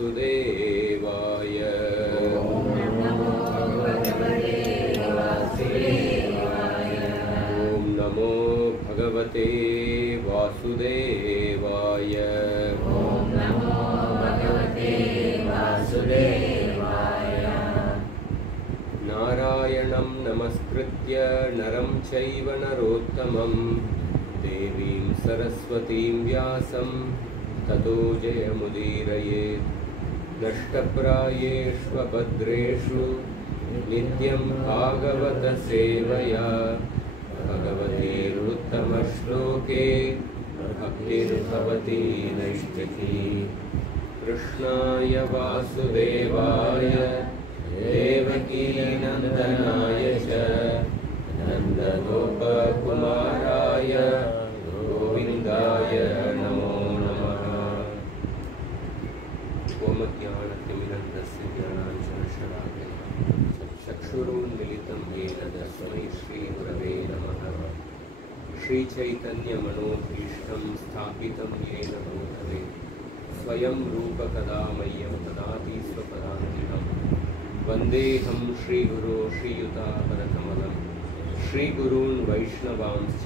वासुदेवाय। ॐ नमो भगवते वासुदेवाय। नारायणं नमस्कृत्य नरं चैव नरोत्तमं देवीं सरस्वतीं व्यासं ततो जयमुदीरयेत्। नष्टप्रायेष्वभद्रेषु नित्यं भागवतसेवया भगवतीरुत्तमश्लोके भक्तिर्भवति नैष्ठिकी। कृष्णाय वासुदेवाय देवकीनन्दनाय च नन्दगोपकुमाराय गोविन्दाय नमो नमः। ओमज्ञानतिमिरन्दस्य ज्ञानाञ्जनशलाकया चक्षुरुन्मिलितं येन तस्मै श्रीगुरवे नमः। श्रीचैतन्यमनोभीष्टं स्थापितं येन भूतले स्वयं रूपकदा मह्यं ददाति स्वपदान्तिकम्। वन्देऽहं श्रीगुरो श्रीयुतापदकमलं श्रीगुरून् वैष्णवांश्च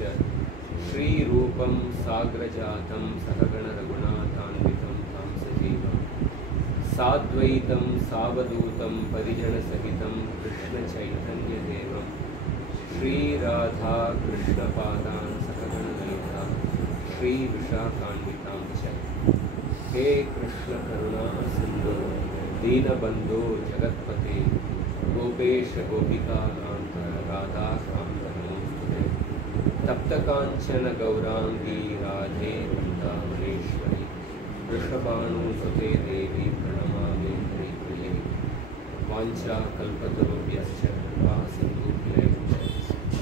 श्रीरूपं साग्रजातं सहगणरघुनाथान्वितं तं सजीवं साद्वैतं सावधूतं परिजनसहितं कृष्णचैतन्यदेवं श्रीराधा कृष्णपादान् सहगणललिता श्रीविशाखान्वितां च। हे कृष्ण करुणा सिन्धो दीनबन्धो जगत्पते गोपेश गोपिकानाथ राधाकान्त नमोस्तुते। तप्तकाञ्चन गौराङ्गी राधे वृन्दावनेश्वरी वृषभानुसुते देवी प्रणमामि हरिप्रिये। वाञ्छाकल्पतरुभ्यश्च कृपा सिन्धुभ्यैव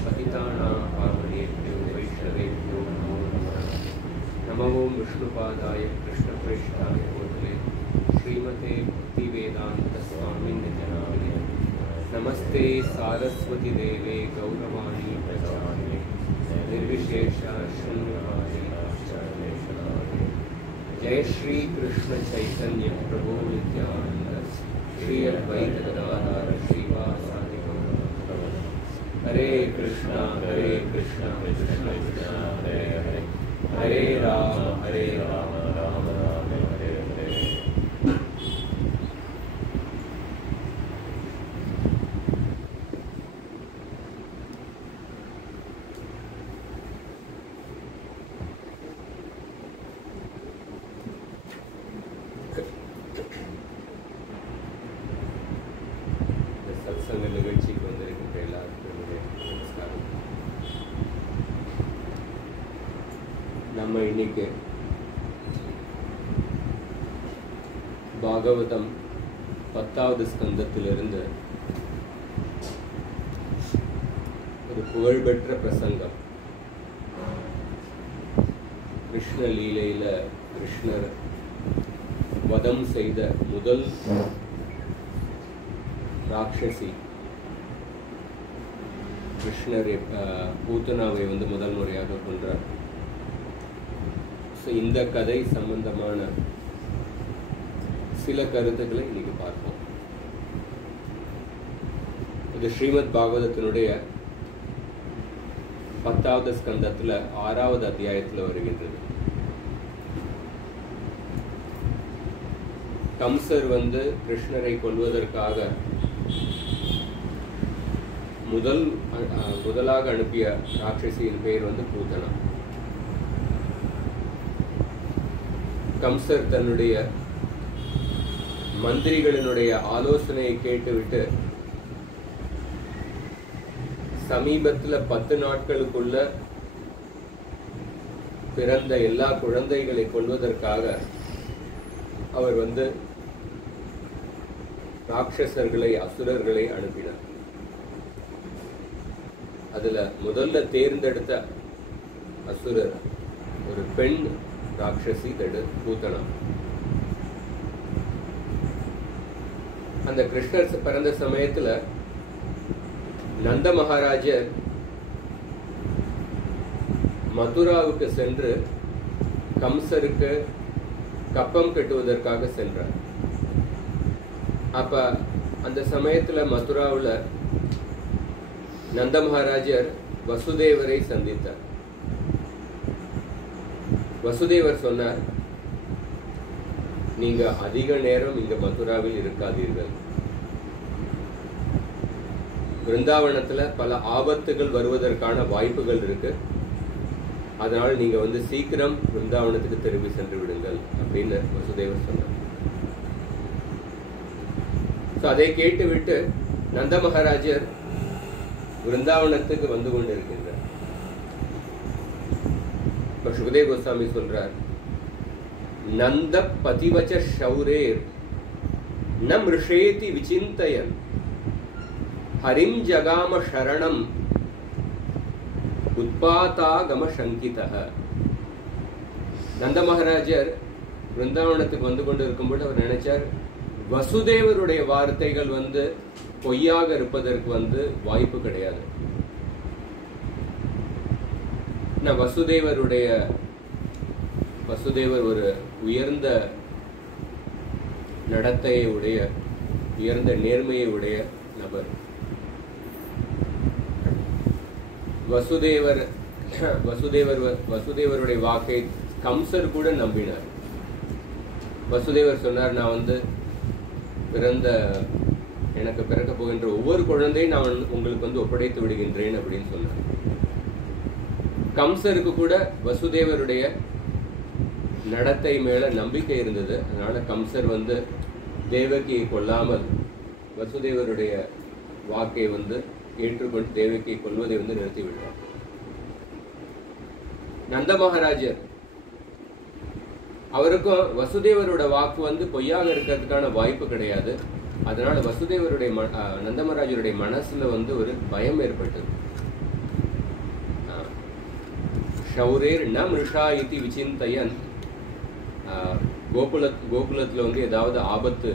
पतितानां पावनेभ्यो वैष्णवेभ्यो नमो नमः। नमो विष्णुपादाय कृष्णप्रेष्ठाय भूतले श्रीमते भक्तिवेदान्त स्वामिने जनार्दने नमस्ते सारस्वती देवे गौरवाणी प्रचारिणे निर्विशेष शून्यवादी आचार्यशलाभे। जय श्री कृष्ण चैतन्य प्रभु नित्यानंद श्री अद्वैत गदाधर श्रीवासादि गौरभक्तवृंद। हरे कृष्णा कृष्ण कृष्ण हरे हरे हरे राम राम राम हरे हरे। सत्संग நிகழ்ச்சிக்கு வந்திருக்கின்ற எல்லாருக்கும் நமஸ்காரம். நம்ம இன்னைக்கு பாகவதம் 10வது ஸ்கந்தத்திலிருந்து ஒரு புகழ்பெற்ற பிரசங்கம், கிருஷ்ண லீலையில கிருஷ்ணர் வதம் செய்த முதல் ராட்சசி, கிருஷ்ணர் பூத்தனாவை முதல் முறையாக கொன்றார். இந்த கதை சம்பந்தமான சில கருத்துக்களை இன்னைக்கு பார்ப்போம். இது ஸ்ரீமத் பாகவதத்தினுடைய 10வது ஸ்கந்தத்துல 6வது அத்தியாயத்துல வருகின்றது. கம்சர் கிருஷ்ணரை கொல்வதற்காக முதலாக அனுப்பிய ராட்சசியின் பெயர் பூதனா. கம்சர் தன்னுடைய மந்திரிகளினுடைய ஆலோசனையை கேட்டுவிட்டு சமீபத்தில் 10 நாட்களுக்குள்ள பிறந்த எல்லா குழந்தைகளை கொல்வதற்காக அவர் ராட்சசர்களை அசுரர்களை அனுப்பினார். அதுல முதல்ல தேர்ந்தெடுத்த அசுரர் ஒரு பெண் ராட்சசி பூத்தனா. அந்த கிருஷ்ணர் பிறந்த சமயத்துல நந்த மகாராஜர் மதுராவுக்கு சென்று கம்சருக்கு கப்பம் கட்டுவதற்காக சென்றார். அப்ப அந்த சமயத்துல மதுராவில் நந்த மகாராஜர் வசுதேவரை சந்தித்தார். வசுதேவர் சொன்னார், நீங்க அதிக நேரம் இங்க மதுராவில் இருக்காதீர்கள். பிருந்தாவனத்துல பல ஆபத்துகள் வருவதற்கான வாய்ப்புகள் இருக்கு. அதனால் நீங்க சீக்கிரம் பிருந்தாவனத்துக்கு திரும்பி சென்று விடுங்கள் அப்படின்னு வசுதேவர் சொன்னார். அதை கேட்டுவிட்டு நந்த மகாராஜர் பிருந்தாவனத்துக்கு வந்து கொண்டிருக்கின்றார். இப்ப சுகதேவ கோஸ்வாமி சொல்றார், நந்த பதிவச்ச ஷௌரேர் ந மிருஷேதி விசிந்தயன் ஹரிம் ஜகாம சரணம் உத்பாதாகம சங்கிதஹ. நந்த மகாராஜர் பிருந்தாவனத்துக்கு வந்து கொண்டு இருக்கும்போது அவர் நினைச்சார், வசுதேவருடைய வார்த்தைகள் பொய்யாக இருப்பதற்கு வாய்ப்பு கிடையாது. வசுதேவர் ஒரு உயர்ந்த நடத்தையை உடைய, உயர்ந்த நேர்மையை உடைய நபர். வசுதேவருடைய வாக்கை கம்சர் கூட நம்பினார். வசுதேவர் சொன்னார், நான் எனக்கு பிறக்க போகின்ற ஒவ்வொரு குழந்தையும் நான் உங்களுக்கு ஒப்படைத்து விடுகின்றேன் அப்படின்னு சொன்னார். கம்சருக்கு கூட வசுதேவருடைய நடத்தை மேல நம்பிக்கை இருந்தது. அதனால கம்சர் தேவகியை கொல்லாமல் வசுதேவருடைய வாக்கை ஏற்றுக்கொண்டு தேவகியை கொல்வதை நிறுத்திவிட்டார். நந்த மகாராஜர் அவருக்கும் வசுதேவரோட வாக்கு பொய்யாக இருக்கிறதுக்கான வாய்ப்பு கிடையாது. அதனால வசுதேவருடைய நந்த மகாராஜருடைய மனசுல ஒரு பயம் ஏற்பட்டது. ஷௌரேர் ந மிருஷா இதி விசிந்தயன், கோகுலத்துல ஏதாவது ஆபத்து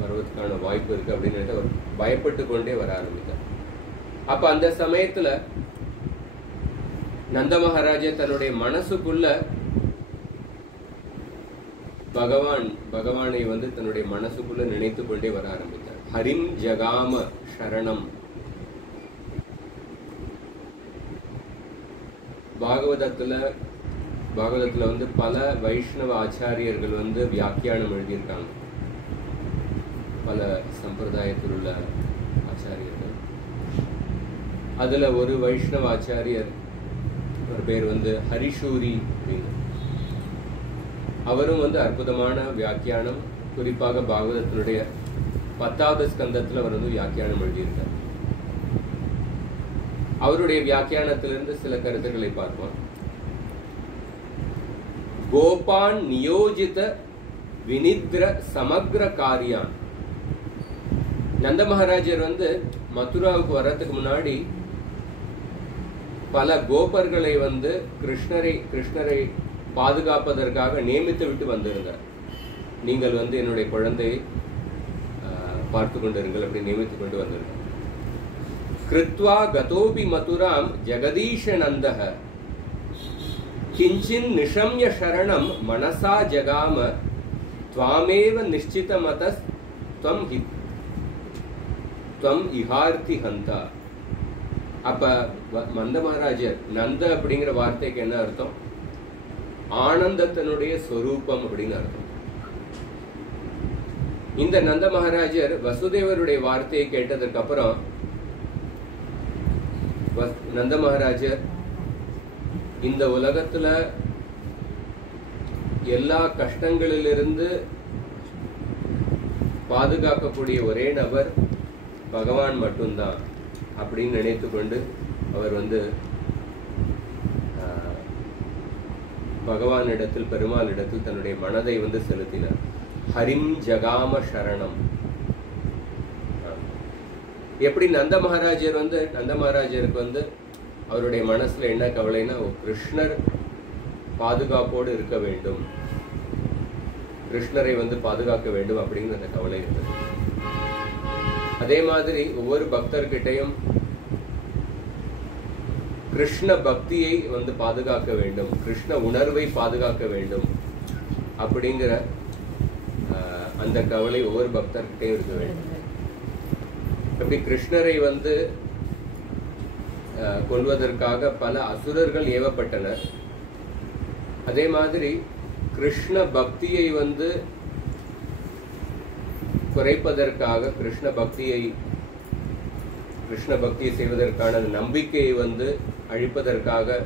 வருவதற்கான வாய்ப்பு இருக்கு அப்படின்னு அவர் பயப்பட்டு கொண்டே வர ஆரம்பித்தார். அப்ப அந்த சமயத்துல நந்த மகாராஜர் தன்னுடைய மனசுக்குள்ள பகவானை தன்னுடைய மனசுக்குள்ள நினைத்து கொண்டே வர ஆரம்பித்தார். ஹரிம் ஜகாம சரணம். பாகவதத்துல பல வைஷ்ணவ ஆச்சாரியர்கள் வியாக்கியானம் எழுதியிருக்காங்க. பல சம்பிரதாயத்தில் உள்ள ஆச்சாரியர்கள். அதுல ஒரு வைஷ்ணவ ஆச்சாரியர், ஒரு பேர் ஹரிஷூரி அப்படின்னு, அவரும் அற்புதமான வியாக்கியானம், குறிப்பாக பாகவதத்தினுடைய 10வது ஸ்கந்தத்துல அவர் வியாக்கியானம் எழுதியிருக்கார். அவருடைய வியாக்கியானத்திலிருந்து சில கருத்துக்களை பார்ப்போம். கோபான் நியோஜித வினித்ர சமக்ர காரியான். நந்த மகாராஜர் மதுராவுக்கு வர்றதுக்கு முன்னாடி பல கோபர்களை கிருஷ்ணரை பாதுகாப்பதற்காக நியமித்து விட்டு வந்திருந்தார். நீங்கள் என்னுடைய குழந்தையை பார்த்து கொண்டிருங்கள் அப்படி நியமித்துக் கொண்டு வந்திருந்தார். கிருத்வா கதோபி மதுராம் ஜெகதீஷ நந்தஹ கிஞ்சின் நிஷம்ய சரணம் மனசா ஜகாம த்வாமேவ நிஷ்சித மதஸ் த்வம் இஹார்த்தி ஹந்தா. அப்ப நந்த மகாராஜர், நந்த அப்படிங்கிற வார்த்தைக்கு என்ன அர்த்தம்? ஆனந்தத்தினுடைய ஸ்வரூபம் அப்படின்னு அர்த்தம். இந்த நந்த மகாராஜர் வசுதேவருடைய வார்த்தையை கேட்டதற்கு அப்புறம் நந்த மகாராஜர் இந்த உலகத்துல எல்லா கஷ்டங்களிலிருந்து பாதுகாக்கக்கூடிய ஒரே நபர் பகவான் மட்டும்தான் அப்படின்னு நினைத்து கொண்டு அவர் பகவானிடத்தில், பெருமாளிடத்தில் தன்னுடைய மனதை செலுத்தினார். ஹரிம் ஜகாம சரணம். எப்படி நந்த மகாராஜர் நந்த மகாராஜருக்கு அவருடைய மனசுல என்ன கவலைன்னா, கிருஷ்ணர் பாதுகாப்போடு இருக்க வேண்டும், கிருஷ்ணரை பாதுகாக்க வேண்டும் அப்படிங்கிற அந்த கவலை இருந்தது. அதே மாதிரி ஒவ்வொரு பக்தர்கிட்டையும் கிருஷ்ண பக்தியை பாதுகாக்க வேண்டும், கிருஷ்ண உணர்வை பாதுகாக்க வேண்டும் அப்படிங்கிற அந்த கவலை ஒவ்வொரு பக்தர்கிட்டையும் இருக்க வேண்டும். எப்படி கிருஷ்ணரை வந்து கொல்வதற்காக பல அசுரர்கள் ஏவப்பட்டனர், அதே மாதிரி கிருஷ்ண பக்தியை வந்து குறைப்பதற்காக, கிருஷ்ண பக்தியை செய்வதற்கான நம்பிக்கையை வந்து அழிப்பதற்காக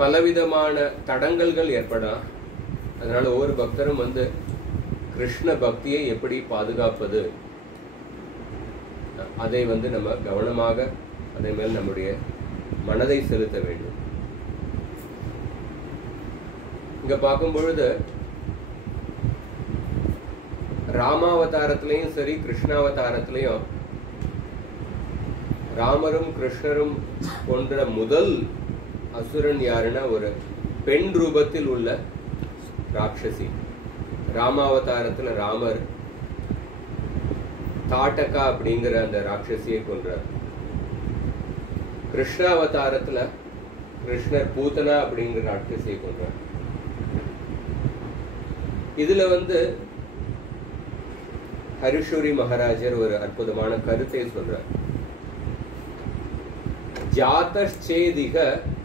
பலவிதமான தடங்கல்கள் ஏற்படலாம். அதனால ஒவ்வொரு பக்தரும் வந்து கிருஷ்ண பக்தியை எப்படி பாதுகாப்பது, அதை வந்து நம்ம கவனமாக அதே மேல் நம்முடைய மனதை செலுத்த வேண்டும். இங்க பார்க்கும் பொழுது ராமாவதாரத்திலையும் சரி கிருஷ்ணாவதாரத்திலையும் ராமரும் கிருஷ்ணரும் போன்ற முதல் அசுரன் யாருன்னா ஒரு பெண் ரூபத்தில் உள்ள ராட்சசி. ராமாவதாரத்துல ராமர் தாட்டகா அப்படிங்கிற அந்த ராட்சசியை கொன்றார். கிருஷ்ணாவதாரத்துல கிருஷ்ணர் பூதனா அப்படிங்கிற ராட்சசியை கொன்றார். இதுல வந்து ஹரிஷூரி மகாராஜர் ஒரு அற்புதமான கருத்தை சொல்றார். ஜாதச்சேதிக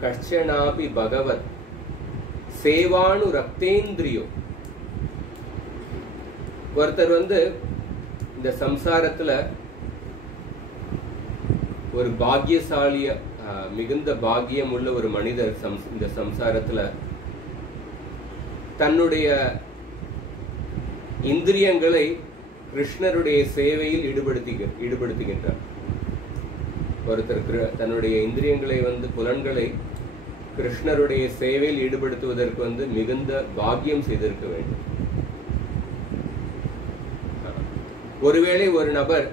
கஷ்டனாபி பகவத் சேவானு ரக்தேந்திரியோ. ஒருத்தர் வந்து இந்த சம்சாரத்துல ஒரு பாக்கியசாலிய மிகுந்த பாக்கியம் உள்ள ஒரு மனிதர் இந்த சம்சாரத்துல தன்னுடைய இந்திரியங்களை கிருஷ்ணருடைய சேவையில் ஈடுபடுத்துகின்றார். ஒருத்தர் தன்னுடைய இந்திரியங்களை வந்து புலன்களை கிருஷ்ணருடைய சேவையில் ஈடுபடுத்துவதற்கு வந்து மிகுந்த பாக்கியம் செய்திருக்க வேண்டும். ஒருவேளை ஒரு நபர்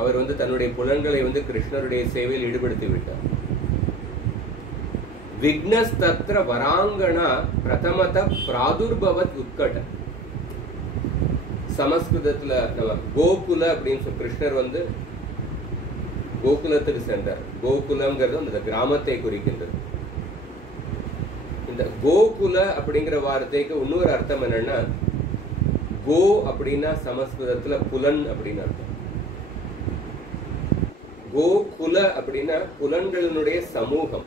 அவர் வந்து தன்னுடைய புலன்களை வந்து கிருஷ்ணருடைய சேவையில் ஈடுபடுத்தி விட்டார். விக்னஸ்தத்ர வராங்கனா பிரதமத பிராதுர்பவத் உத்கட. சமஸ்கிருதத்துல நம்ம கோகுல அப்படின்னு சொல்லி கிருஷ்ணர் வந்து கோகுலத்துக்கு சென்றார். கோகுலம்ங்கிறது அந்த கிராமத்தை குறிக்கின்றது. இந்த கோகுல அப்படிங்கிற வார்த்தைக்கு இன்னொரு அர்த்தம் என்னன்னா, கோ அப்படின்னா சமஸ்கிருதத்துல புலன் அப்படின்னு அர்த்தம். கோகுல அப்படின்னா புலன்களினுடைய சமூகம்,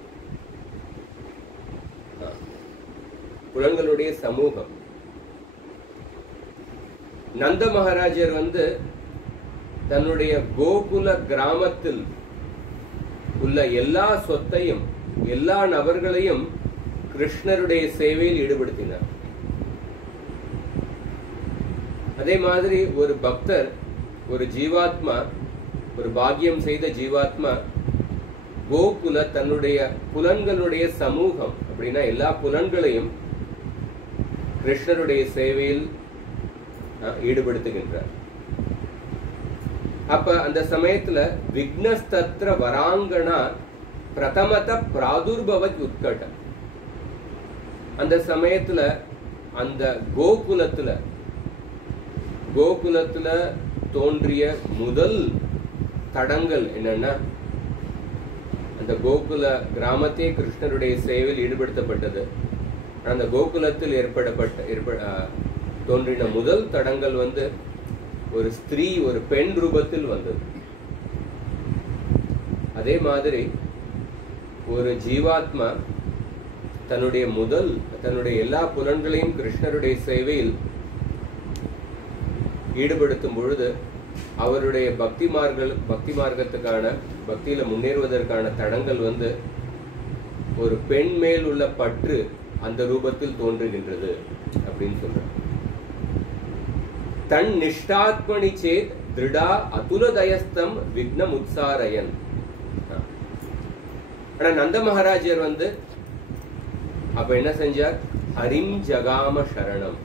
புலன்களுடைய சமூகம். நந்த மகாராஜர் வந்து தன்னுடைய கோகுல கிராமத்தில் உள்ள எல்லா சொத்தையும் எல்லா நபர்களையும் கிருஷ்ணருடைய சேவையில் ஈடுபடுத்தினார். அதே மாதிரி ஒரு பக்தர், ஒரு ஜீவாத்மா, ஒரு பாக்கியம் செய்த ஜீவாத்மா கோகுல தன்னுடைய புலன்களுடைய சமூகம் அப்படின்னா எல்லா புலன்களையும் கிருஷ்ணருடைய சேவையில் ஈடுபடுத்துகின்றார். அப்ப அந்த சமயத்துல விக்னஸ்தத்ர வராங்கனா பிரதமத பிராதுர்பவத் உத்கட. அந்த சமயத்துல அந்த கோகுலத்துல தோன்றிய முதல் தடங்கள் என்னன்னா, அந்த கோகுல கிராமத்தே கிருஷ்ணருடைய சேவையில் ஈடுபடுத்தப்பட்டது. அந்த கோகுலத்தில் தோன்றின முதல் தடங்கள் வந்து ஒரு ஸ்திரீ, ஒரு பெண் ரூபத்தில் வந்தது. அதே மாதிரி ஒரு ஜீவாத்மா தன்னுடைய எல்லா புலன்களையும் கிருஷ்ணருடைய சேவையில் ஈடுபடுத்தும் பொழுது அவருடைய பக்தி மார்க்கத்துக்கான பக்தியில முன்னேறுவதற்கான தடங்கள் வந்து ஒரு பெண் மேல் உள்ள பற்று அந்த ரூபத்தில் தோன்றுகின்றது அப்படின்னு சொல்ற. தன் நிஷ்டாத்மனி சேத் திருடா அதுலதயஸ்தம் விக்னம் உத்சாரயன். ஆனா நந்த மகாராஜர் வந்து அப்ப என்ன செஞ்சார்? ஹரிம் ஜகாம சரணம்.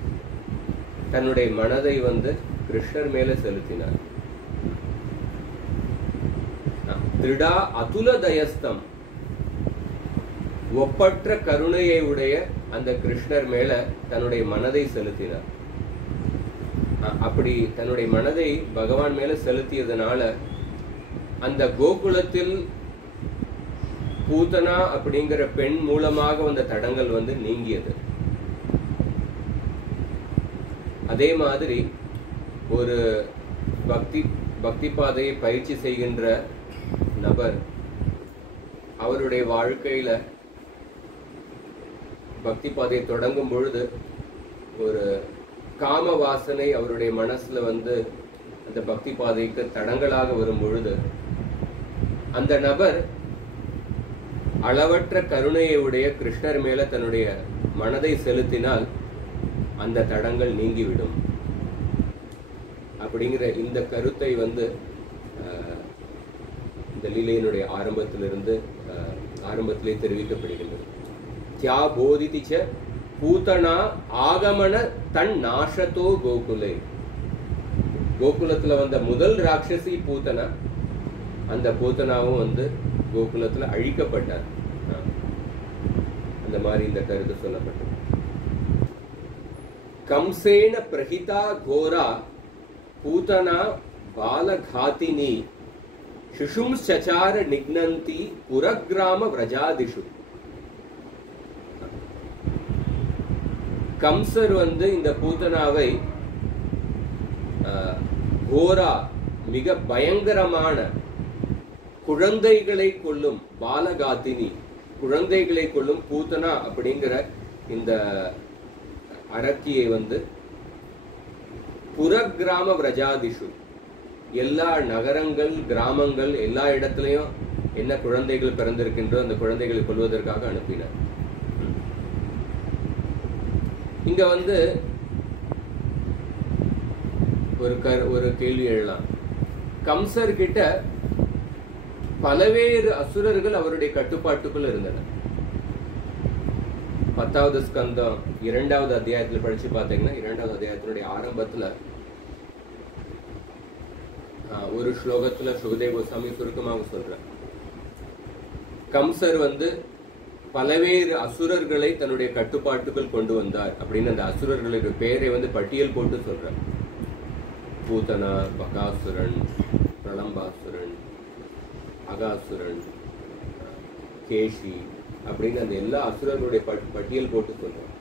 தன்னுடைய மனதை வந்து கிருஷ்ணர் மேல செலுத்தினார். திருடா அதுலதயஸ்தம், ஒப்பற்ற கருணையை உடைய அந்த கிருஷ்ணர் மேல தன்னுடைய மனதை செலுத்தினார். அப்படி தன்னுடைய மனதை பகவான் மேல செலுத்தியதுனால அந்த கோகுலத்தில் பூதனா அப்படிங்கிற பெண் மூலமாக வந்த தடங்கள் வந்து நீங்கியது. அதே மாதிரி ஒரு பக்தி பாதையை பயிற்சி செய்கின்ற நபர் அவருடைய வாழ்க்கையில பக்தி பாதையை தொடங்கும் பொழுது ஒரு காம வாசனை அவருடைய மனசுல வந்து அந்த பக்தி பாதைக்கு தடங்களாக வரும் பொழுது அந்த நபர் அளவற்ற கருணையை உடைய கிருஷ்ணர் மேல தன்னுடைய மனதை செலுத்தினால் அந்த தடங்கள் நீங்கிவிடும் அப்படிங்கிற இந்த கருத்தை வந்து இந்த லீலையினுடைய ஆரம்பத்திலே தெரிவிக்கப்படுகின்றது. தியா போதிதிச்ச பூதனா ஆகமன தன் நாசத்தோ கோகுலே. கோகுலத்துல வந்த முதல் ராட்சசி பூதனா, அந்த பூதனாவும் வந்து கோகுலத்துல அழிக்கப்பட்டார். அந்த மாதிரி இந்த கருத்து சொல்லப்பட்டது. கம்சேன பிரஹிதா கோரா பூதனா பாலகாதினி சிசும் சச்சார நிக்னந்தி புரகிராம விரஜாதிஷு. கம்சர் வந்து இந்த பூதனாவை கோரா மிக பயங்கரமான குழந்தைகளை கொல்லும் பாலகாதினி, குழந்தைகளை கொல்லும் பூதனா அப்படிங்கிற இந்த அரக்கியை வந்து புரகிராம விரஜாதிஷு, எல்லா நகரங்கள் கிராமங்கள் எல்லா இடத்துலயும் என்ன குழந்தைகள் பிறந்திருக்கின்றோ அந்த குழந்தைகளை கொல்வதற்காக அனுப்பினார். இங்க வந்து ஒரு கேள்வி எழலாம். கம்சர் கிட்ட பலவேறு அசுரர்கள் அவருடைய கட்டுப்பாட்டுக்குள் இருந்தனர். 10வது ஸ்கந்தம் 2வது அத்தியாயத்துல படிச்சு பாத்தீங்கன்னா 2வது அத்தியாயத்தினுடைய ஆரம்பத்துல ஒரு ஸ்லோகத்துல சுகதேவ கோஸ்வாமி சுருக்கமாக சொல்ற, கம்சர் வந்து பலவேறு அசுரர்களை தன்னுடைய கட்டுப்பாட்டுக்குள் கொண்டு வந்தார் அப்படின்னு அந்த அசுரர்களுடைய பெயரை வந்து பட்டியல் போட்டு சொல்ற. பூதனா, பகாசுரன், பிரளம்பாசுரன், அகாசுரன், கேஷி அப்படின்னு அந்த எல்லா அசுரர்களுடைய பட்டியல் போட்டு சொல்றார்.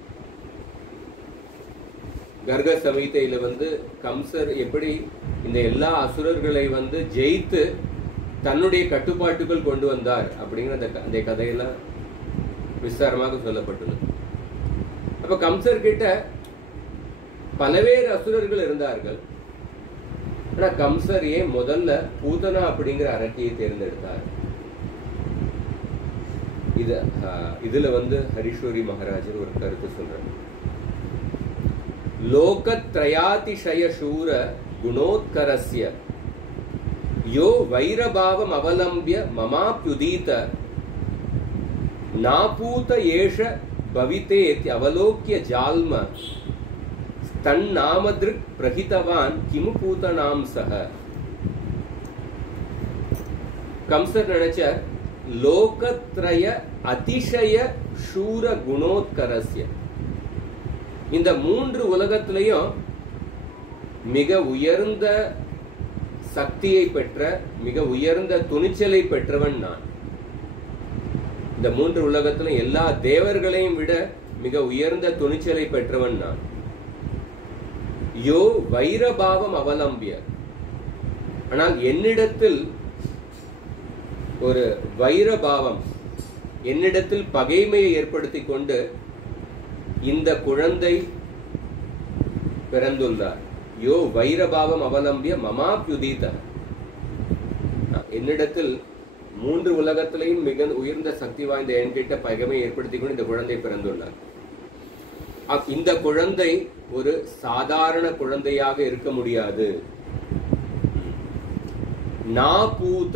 கர்க சமீதையில வந்து கம்சர் எப்படி இந்த எல்லா அசுரர்களை வந்து ஜெயித்து தன்னுடைய கட்டுப்பாட்டுக்குள் கொண்டு வந்தார் அப்படிங்கிற அந்த கதையெல்லாம் விஸ்தாரமாக சொல்லப்பட்டுள்ளது. அப்ப கம்சர் கிட்ட பலவேறு அசுரர்கள் இருந்தார்கள். ஆனா கம்சர் ஏன் முதல்ல பூதனா அப்படிங்கிற அரக்கியை தேர்ந்தெடுத்தார்? இதுல வந்து ஹரிஷோரி மகாராஜர் ஒரு கருத்து சொல்றார். லோகத்ரயாதிஷய சூர குணோத்கரஸ்ய யோ வைரபாவம் அவலம்பிய மமாப்யுதீத நாபூத ஏஷ பவிதேத் அவலோக்ய ஜால்ம தன்னாமத்ருக் பிரஹிதவான் கிமு பூதனாம் சஹ. கம்சர் நினைச்ச லோகத்ரய அதிசய சூர குணோத்கரஸ்ய, இந்த 3 உலகத்திலையும் மிக உயர்ந்த சக்தியை பெற்ற மிக உயர்ந்த துணிச்சலை பெற்றவன் நான். இந்த 3 உலகத்திலும் எல்லா தேவர்களையும் விட மிக உயர்ந்த துணிச்சலை பெற்றவன் நான். யோ வைரபாவம் அவலம்பிய, ஆனால் என்னிடத்தில் ஒரு வைரபாவம், என்னிடத்தில் பகைமையை ஏற்படுத்தி கொண்டு இந்த குழந்தை பிறந்துள்ளார். யோ வைரபாவம் அவலம்பிய மமாப்யுதீத, என்னிடத்தில் 3 உலகத்திலையும் மிக உயர்ந்த சக்தி வாய்ந்த என்கிட்ட பகைமையை ஏற்படுத்தி கொண்டு இந்த குழந்தை பிறந்துள்ளார். இந்த குழந்தை ஒரு சாதாரண குழந்தையாக இருக்க முடியாது. நாபூத,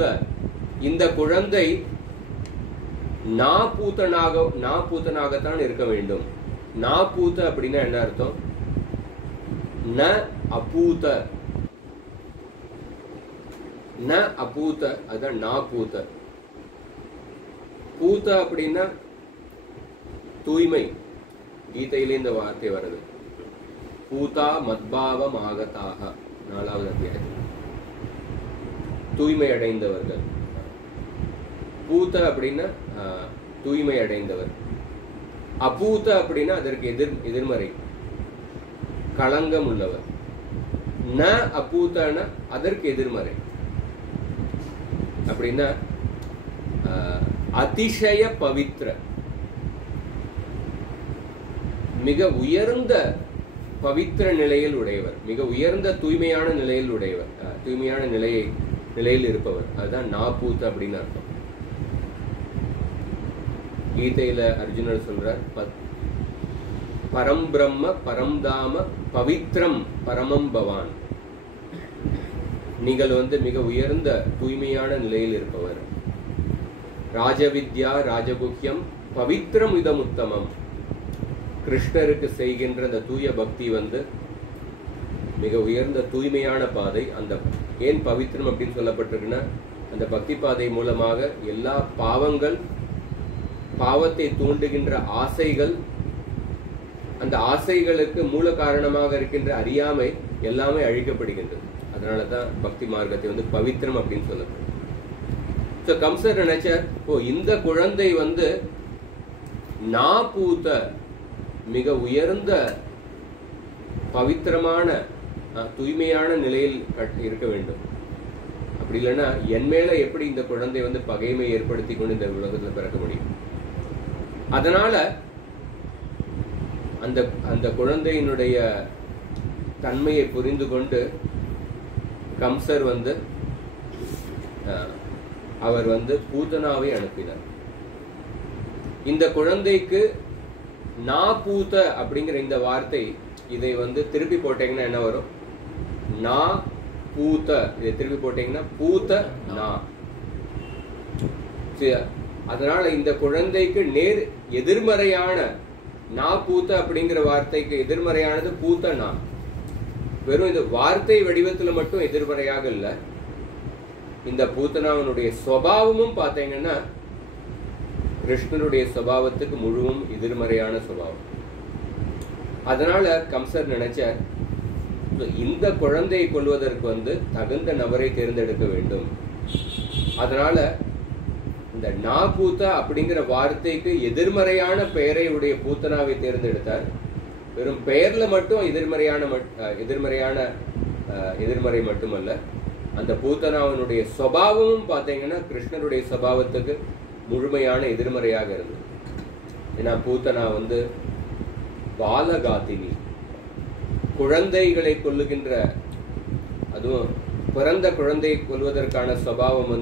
இந்த குழந்தை நாபூதனாகத்தான் இருக்க வேண்டும். நாபூத அப்படின்னா என்ன அர்த்தம்? ந அபூத, ந அபூத, அதான் நாபூத. பூத அப்படின்னா தூய்மை. கீதையிலே இந்த வார்த்தை வருது. பூதா மத்பாவம் ஆகதாக, 4வது அத்தியாயம். தூய்மை அடைந்தவர்கள். பூத அப்படின்னா தூய்மை அடைந்தவர். அபூத அப்படின்னா அதற்கு எதிர்மறை, களங்கம் உள்ளவர். ந அபூதன அதற்கு எதிர்மறை. அப்படின்னா அதிசய பவித்ர, மிக உயர்ந்த பவித்திர நிலையில் உடையவர், மிக உயர்ந்த தூய்மையான நிலையில் உடையவர், தூய்மையான நிலையில் இருப்பவர். அதுதான் நாபூத் அப்படின்னு அர்த்தம். கீதையில அர்ஜுனர் சொல்றார், பரம் பிரம்ம பரம்தாம பவித்ரம் பரமம் பவான். நீங்கள் மிக உயர்ந்த தூய்மையான நிலையில் இருப்பவர். ராஜவித்யா ராஜகுஹ்யம் பவித்ரம் இதம் உத்தமம். கிருஷ்ணருக்கு செய்கின்ற அந்த தூய பக்தி மிக உயர்ந்த தூய்மையான பாதை. அந்த ஏன் பவித்ரம் அப்படின்னு சொல்லப்பட்டிருக்குன்னா, அந்த பக்தி பாதை மூலமாக எல்லா பாவத்தை தூண்டுகின்ற ஆசைகள், அந்த ஆசைகளுக்கு மூல காரணமாக இருக்கின்ற அறியாமை எல்லாமே அழிக்கப்படுகின்றது. அதனாலதான் பக்தி மார்க்கத்தை பவித்ரம் அப்படின்னு சொல்லப்படுது. கம்சர் நினைச்சார், இந்த குழந்தை நாபூத மிக உயர்ந்த பவித்திரமான தூய்மையான நிலையில் இருக்க வேண்டும். அப்படி இல்லைன்னா என் மேல எப்படி இந்த குழந்தை பகைமை ஏற்படுத்தி கொண்டு இந்த உலகத்துல பிறக்க முடியும்? அதனால அந்த குழந்தையினுடைய தன்மையை புரிந்து கொண்டு கம்சர் அவர் பூதனாவை அனுப்பினார். இந்த குழந்தைக்கு நாபூத அப்படிங்கிற இந்த வார்த்தை, இதை திருப்பி போட்டீங்கன்னா என்ன வரும்? நா பூத. இதை திருப்பி போட்டீங்கன்னா பூத நா. அதனால இந்த குழந்தைக்கு நேர் எதிர்மறையான நாபூத அப்படிங்கிற வார்த்தைக்கு எதிர்மறையானது பூத நா. வெறும் இந்த வார்த்தை வடிவத்துல மட்டும் எதிர்மறையாக இல்ல, இந்த பூத்தனாவனுடைய சுபாவமும் பார்த்தீங்கன்னா கிருஷ்ணனுடைய சுபாவத்துக்கு முழுவதும் எதிர்மறையான சுபாவம். அதனால கம்சர் நினைச்சார், இந்த குழந்தையை கொல்வதற்கு தகுந்த நபரை தேர்ந்தெடுக்க வேண்டும். அதனால இந்த நாபூத அப்படிங்கிற வார்த்தைக்கு எதிர்மறையான பெயரை உடைய பூத்தனாவை தேர்ந்தெடுத்தார். வெறும் பெயர்ல மட்டும் எதிர்மறை மட்டுமல்ல, அந்த பூத்தனாவனுடைய சுபாவமும் பார்த்தீங்கன்னா கிருஷ்ணனுடைய சுபாவத்துக்கு முழுமையான எதிர்மறையாக இருந்தது. ஏன்னா பூத்தனா பாலகாத்தினி, குழந்தைகளை கொல்லுகின்ற, அதுவும் பிறந்த குழந்தையை கொல்வதற்கான சுபாவம்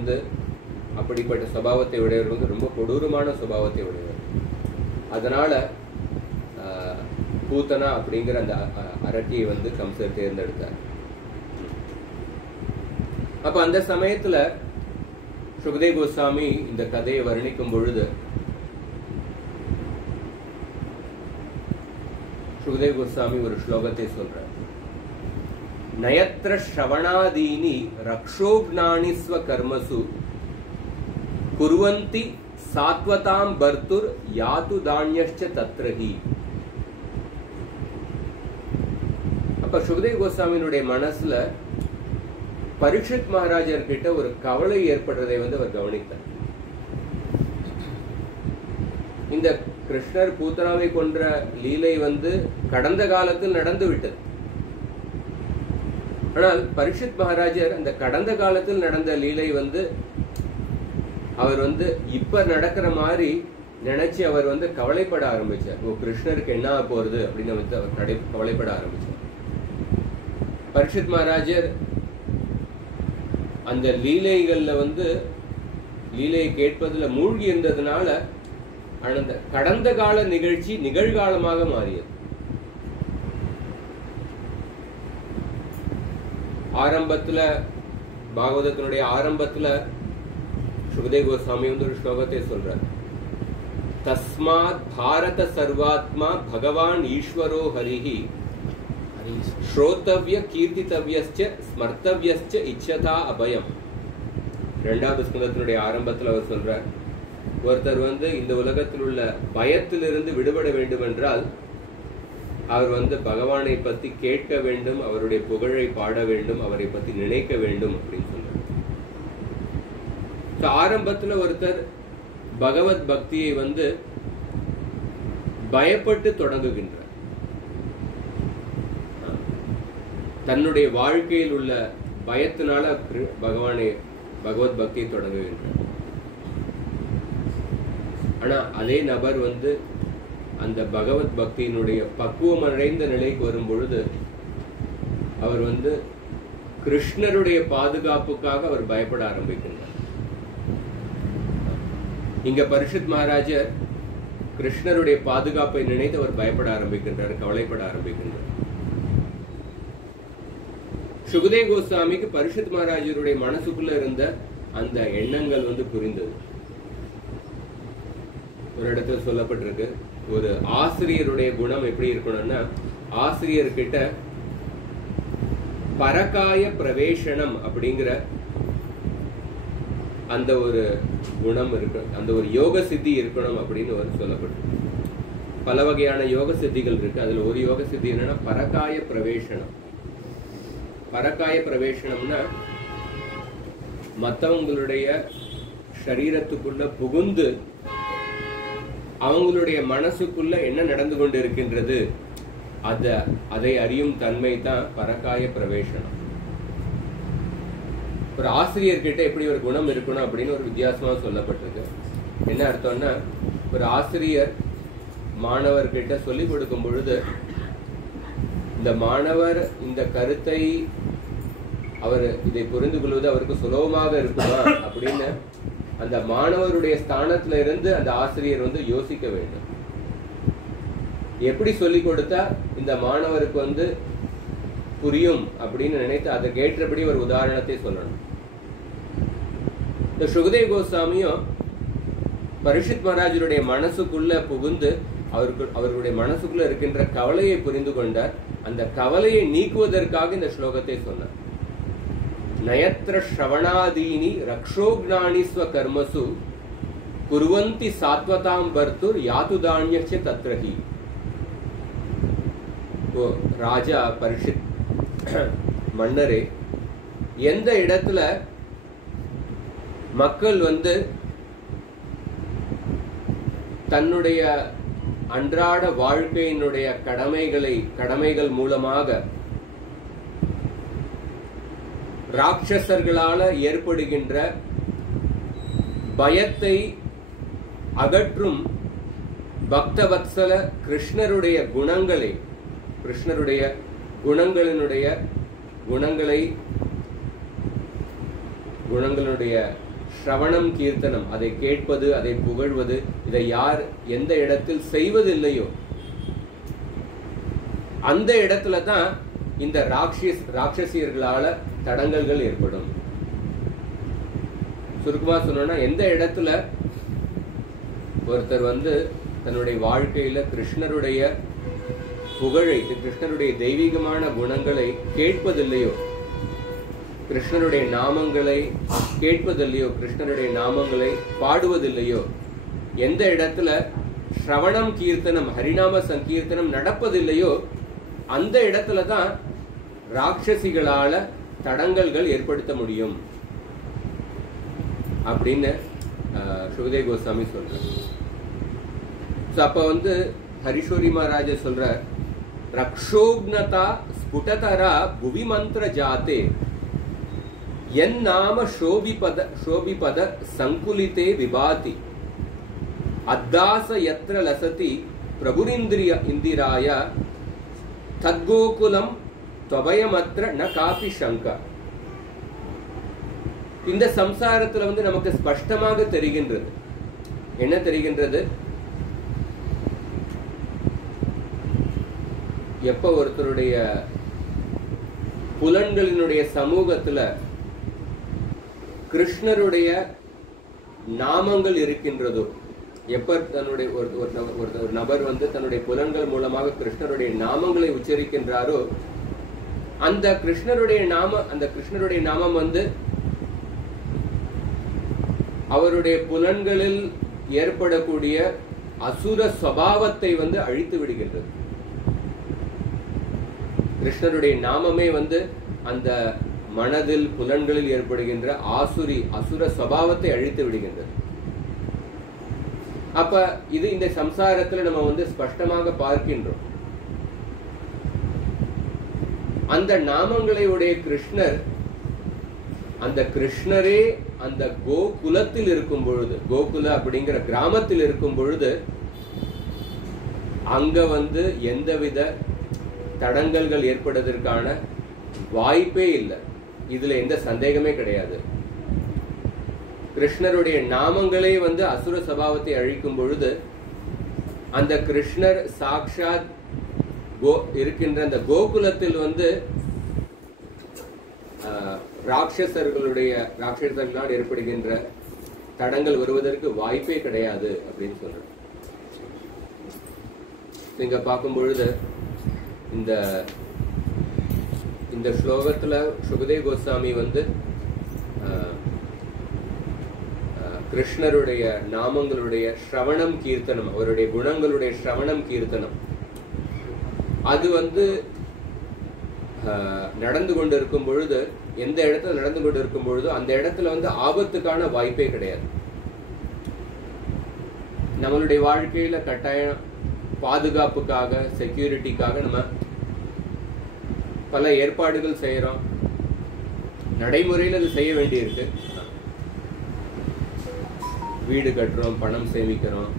அப்படிப்பட்ட சுபாவத்தை உடையவர் ரொம்ப கொடூரமான சுபாவத்தை உடையவர். அதனால பூத்தனா அப்படிங்கிற அந்த அரட்டியை கம்சர் தேர்ந்தெடுத்தார். அப்ப அந்த சமயத்துல சுகதேவ கோஸ்வாமி இந்த கதையை வர்ணிக்கும் பொழுது, சுகதேவ கோஸ்வாமி ஒரு ஸ்லோகத்தை சொல்றார். நயத்ர ஸ்ரவணாதீனி ரக்ஷோக்னானி ஸ்வ கர்மசு குர்வந்தி சாத்வதாம் பர்துர் யாது தான்யஸ்ச தத்ரஹி. அப்ப சுகதேவ கோஸ்வாமியினுடைய மனசுல பரீட்சித் மகாராஜர் கிட்ட ஒரு கவலை ஏற்படுறதை அவர் கவனித்தார். இந்த கிருஷ்ணர் பூத்தனாவை கொன்ற லீலை கடந்த காலத்தில் நடந்து விட்டது. ஆனால் பரீட்சித் மகாராஜர் அந்த கடந்த காலத்தில் நடந்த லீலை அவர் இப்ப நடக்கிற மாதிரி நினைச்சு அவர் கவலைப்பட ஆரம்பிச்சார். கிருஷ்ணருக்கு என்ன போறது அப்படின்னு அவர் கவலைப்பட ஆரம்பிச்சார். பரீட்சித் மகாராஜர் அந்த லீலைகள்ல லீலையை கேட்பதுல மூழ்கி இருந்ததுனால அந்த கடந்த கால நிகழ்ச்சி நிகழ்காலமாக மாறியது. ஆரம்பத்துல பாகவதத்தினுடைய ஆரம்பத்துல சுகதேவ கோஸ்வாமி ஒரு ஸ்லோகத்தை சொல்றார். தஸ்மாத் பாரத சர்வாத்மா பகவான் ஈஸ்வரோ ஹரிஹி ஸ்ரோதவ்ய கீர்த்தித்தவ்யஸ்ச ஸ்மர்த்தவ்யஸ்ச இச்சதா அபயம். இரண்டாவது ஸ்கந்தத்தினுடைய ஆரம்பத்தில் அவர் சொல்றார், ஒருத்தர் இந்த உலகத்தில் உள்ள பயத்திலிருந்து விடுபட வேண்டும் என்றால் அவர் பகவானை பத்தி கேட்க வேண்டும், அவருடைய புகழை பாட வேண்டும், அவரை பத்தி நினைக்க வேண்டும் அப்படின்னு சொல்றார். ஆரம்பத்துல ஒருத்தர் பகவத் பக்தியை பயப்பட்டு தொடங்குகின்றார். தன்னுடைய வாழ்க்கையில் உள்ள பயத்தினால பகவத் பக்தியை தொடங்குகின்றார். ஆனா அதே நபர் வந்து அந்த பகவத் பக்தியினுடைய பக்குவம் அடைந்த நிலைக்கு வரும் பொழுது அவர் வந்து கிருஷ்ணருடைய பாதுகாப்புக்காக அவர் பயப்பட ஆரம்பிக்கின்றார். இங்க பரிஷத் மகாராஜர் கிருஷ்ணருடைய பாதுகாப்பை நினைத்து அவர் பயப்பட ஆரம்பிக்கின்றார், கவலைப்பட ஆரம்பிக்கின்றார். சுகதேவ் கோஸ்வாமிக்கு பரிஷத் மகாராஜருடைய மனசுக்குள்ள இருந்த அந்த எண்ணங்கள் வந்து புரிந்தது. ஒரு இடத்துல சொல்லப்பட்டிருக்கு, ஒரு ஆசிரியருடைய குணம் எப்படி இருக்கணும்னா, ஆசிரியர்கிட்ட பரகாய பிரவேசனம் அப்படிங்கிற அந்த ஒரு குணம் இருக்கு, அந்த ஒரு யோக சித்தி இருக்கணும் அப்படின்னு ஒரு சொல்லப்பட்டிருக்கு. பல வகையான யோக சித்திகள் இருக்கு. அதுல ஒரு யோக சித்தி என்னன்னா பரகாய பிரவேசனம். பரகாய பிரவேசனம்னா மற்றவங்களுடைய சரீரத்துக்குள்ள புகுந்து அவங்களுடைய மனசுக்குள்ள என்ன நடந்து கொண்டு இருக்கின்றது அதை அறியும் தன்மை தான் பரகாய பிரவேசனம். ஒரு ஆசிரியர்கிட்ட எப்படி ஒரு குணம் இருக்கணும் அப்படின்னு ஒரு வித்தியாசமா சொல்லப்பட்டிருக்கு. என்ன அர்த்தம்னா, ஒரு ஆசிரியர் மாணவர்கிட்ட சொல்லிக் கொடுக்கும் பொழுது இந்த மாணவர் இந்த கருத்தை அவர் இதை புரிந்து கொள்வது அவருக்கு சுலபமாக இருக்குமா அப்படின்னு அந்த மாணவருடைய ஸ்தானத்துல இருந்து அந்த ஆசிரியர் வந்து யோசிக்க வேண்டும். எப்படி சொல்லிக் கொடுத்தா இந்த மாணவருக்கு வந்து புரியும் அப்படின்னு நினைத்து அதற்கு ஏற்றபடி ஒரு உதாரணத்தை சொல்லணும். இந்த சுகதேவ் கோஸ்வாமியும் பரிஷத் மகாராஜருடைய மனசுக்குள்ள புகுந்து அவர்களுடைய மனசுக்குள்ள இருக்கின்ற கவலையை புரிந்து கொண்டார். அந்த கவலையை நீக்குவதற்காக இந்த ஸ்லோகத்தை சொன்னார். நயத்ர ஸ்ரவணாதீனி ரக்ஷோக்னானி ஸ்வ கர்மசு குர்வந்தி சாத்வதாம் பர்த்துர் யாதுதான்யச்ச தத்ரஹி. ராஜா பரிஷத் மன்னரே, எந்த இடத்துல மக்கள் வந்து தன்னுடைய அன்றாட வாழ்க்கையினுடைய கடமைகள் மூலமாக ராட்சசர்களால ஏற்படுகின்ற பயத்தை அகற்றும் பக்தவத்சல கிருஷ்ணருடைய குணங்களுடைய ஸ்ரவணம் கீர்த்தனம், அதை கேட்பது, அதை புகழ்வது, இதை யார் எந்த இடத்தில் செய்வதில்லையோ அந்த இடத்துல தான் இந்த ராட்சசியர்களால தடங்கல்கள் ஏற்படும். சுருக்கமா சொன்னோம்னா, எந்த இடத்துல ஒருத்தர் வந்து தன்னுடைய வாழ்க்கையில கிருஷ்ணருடைய புகழை, கிருஷ்ணருடைய தெய்வீகமான குணங்களை கேட்பதில்லையோ, கிருஷ்ணருடைய நாமங்களை கேட்பதில்லையோ, கிருஷ்ணருடைய நாமங்களை பாடுவதில்லையோ, எந்த இடத்துல ஸ்ரவணம் கீர்த்தனம், ஹரிநாம சங்கீர்த்தனம் நடப்பதில்லையோ அந்த இடத்துல தான் ராட்சசிகளால தடங்கல்கள் ஏற்படுத்த முடியும் அப்படின்னு சுகதேவ் கோஸ்வாமி சொல்றார். அப்ப வந்து ஹரிஷோரி மகாராஜ சொல்ற, ரக்ஷோக்னதா ஸ்புடதரா புவி மந்திர ஜாதே என் நாம சோபிபத சங்குலிதே விபாதி அத்தாச யத்ர லசதி பிரபுரிந்திராய தத்கோகுலம் தொபயமத்ர ந காபி சங்கா. இந்த சம்சாரத்துல வந்து நமக்கு ஸ்பஷ்டமாக தெரிகின்றது. என்ன தெரிகின்றது? எப்ப ஒருத்தருடைய புலன்களினுடைய சமூகத்துல கிருஷ்ணருடைய நாமங்கள் இருக்கின்றதோ, எப்ப தன்னுடைய ஒரு நபர் வந்து தன்னுடைய புலன்கள் மூலமாக கிருஷ்ணருடைய நாமங்களை உச்சரிக்கின்றாரோ அந்த கிருஷ்ணருடைய நாமம் வந்து அவருடைய புலன்களில் ஏற்படக்கூடிய அசுர சுபாவத்தை வந்து அழித்து விடுகின்றது. கிருஷ்ணருடைய நாமமே வந்து அந்த மனதில் புலன்களில் ஏற்படுகின்ற அசுர சுபாவத்தை அழித்து விடுகின்றது. அப்ப இது இந்த சம்சாரத்துல நம்ம வந்து ஸ்பஷ்டமாக பார்க்கின்றோம். அந்த நாமங்களை உடைய கிருஷ்ணர், அந்த கிருஷ்ணரே அந்த கோகுலத்தில் இருக்கும் பொழுது, கோகுல அப்படிங்கிற கிராமத்தில் இருக்கும் பொழுது, அங்க வந்து எந்தவித தடங்கல்கள் ஏற்படுவதற்கான வாய்ப்பே இல்லை. இதுல எந்த சந்தேகமே கிடையாது. கிருஷ்ணருடைய நாமங்களே வந்து அசுர சபாவத்தை அழிக்கும் பொழுது, அந்த கிருஷ்ணர் சாக்ஷாத் இருக்கின்ற அந்த கோகுலத்தில் வந்து ராட்சசர்களால் ஏற்படுகின்ற தடங்கள் வருவதற்கு வாய்ப்பே கிடையாது அப்படின்னு சொல்றேன். இங்க பார்க்கும் பொழுது இந்த ஸ்லோகத்துல சுகதேவ் கோஸ்வாமி வந்து கிருஷ்ணருடைய நாமங்களுடைய ஸ்ரவணம் கீர்த்தனம், அவருடைய குணங்களுடைய ஸ்ரவணம் கீர்த்தனம், அது வந்து நடந்து கொண்டு இருக்கும் பொழுது, எந்த இடத்துல நடந்து கொண்டு இருக்கும் பொழுதோ அந்த இடத்துல வந்து ஆபத்துக்கான வாய்ப்பே கிடையாது. நம்மளுடைய வாழ்க்கையில கட்டாயம் பாதுகாப்புக்காக, செக்யூரிட்டிக்காக நம்ம பல ஏற்பாடுகள் செய்யறோம். நடைமுறையில் அது செய்ய வேண்டியிருக்கு. வீடு கட்டுறோம், பணம் சேமிக்கிறோம்,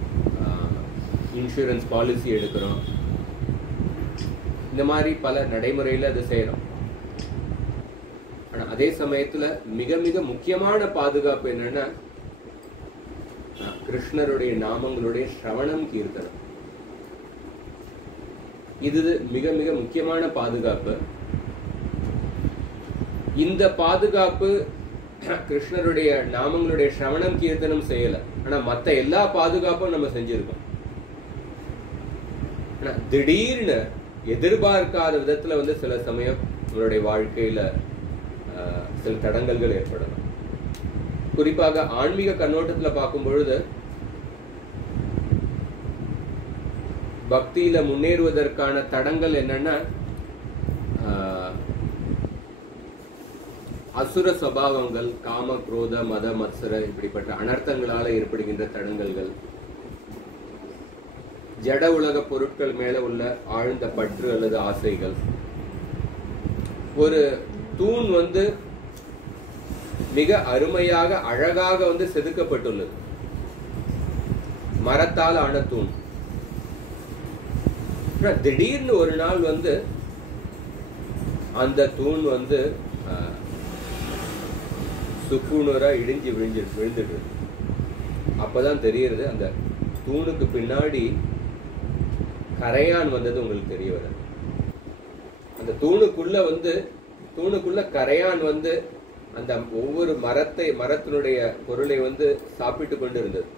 இன்சூரன்ஸ் பாலிசி எடுக்கிறோம், இந்த மாதிரி பல நடைமுறையில் அது செய்யறோம். ஆனா அதே சமயத்துல மிக மிக முக்கியமான பாதுகாப்பு என்னன்னா கிருஷ்ணருடைய நாமங்களுடைய ஸ்ரவணம் கீர்த்தனம். இது மிக மிக முக்கியமான பாதுகாப்பு. இந்த பாதுகாப்பு கிருஷ்ணருடைய நாமங்களுடைய ஸ்ரவணம் கீர்த்தனம் செய்யல, ஆனா மத்த எல்லா பாதுகாப்பும் நம்ம செஞ்சிருக்கோம். ஆனா திடீர்னு எதிர்பார்க்காத விதத்துல வந்து சில சமயம் நம்மளுடைய வாழ்க்கையில சில தடங்கல்கள் ஏற்படலாம். குறிப்பாக ஆன்மீக கண்ணோட்டத்துல பார்க்கும் பொழுது, பக்தியில முன்னேறுவதற்கான தடங்கள் என்னன்னா அசுர சபாவங்கள், காம, குரோத, மத, மத்சர இப்படிப்பட்ட அனர்த்தங்களால ஏற்படுகின்ற தடங்கல்கள், ஜட உலக பொருட்கள் மேல உள்ள ஆழ்ந்த பற்று அல்லது ஆசைகள். ஒரு தூண் வந்து மிக அருமையாக அழகாக வந்து செதுக்கப்பட்டுள்ளது, மரத்தால் ஆன தூண். திடீர்னு ஒரு நாள் வந்து அந்த தூண் வந்து சுக்குநூறா இடிஞ்சு விழுந்துடுது. அப்பதான் தெரியுது அந்த தூணுக்கு பின்னாடி கரையான் வந்தது உங்களுக்கு தெரிய வர. அந்த தூணுக்குள்ள கரையான் வந்து அந்த ஒவ்வொரு மரத்தினுடைய பொருளை வந்து சாப்பிட்டு கொண்டு இருந்தது.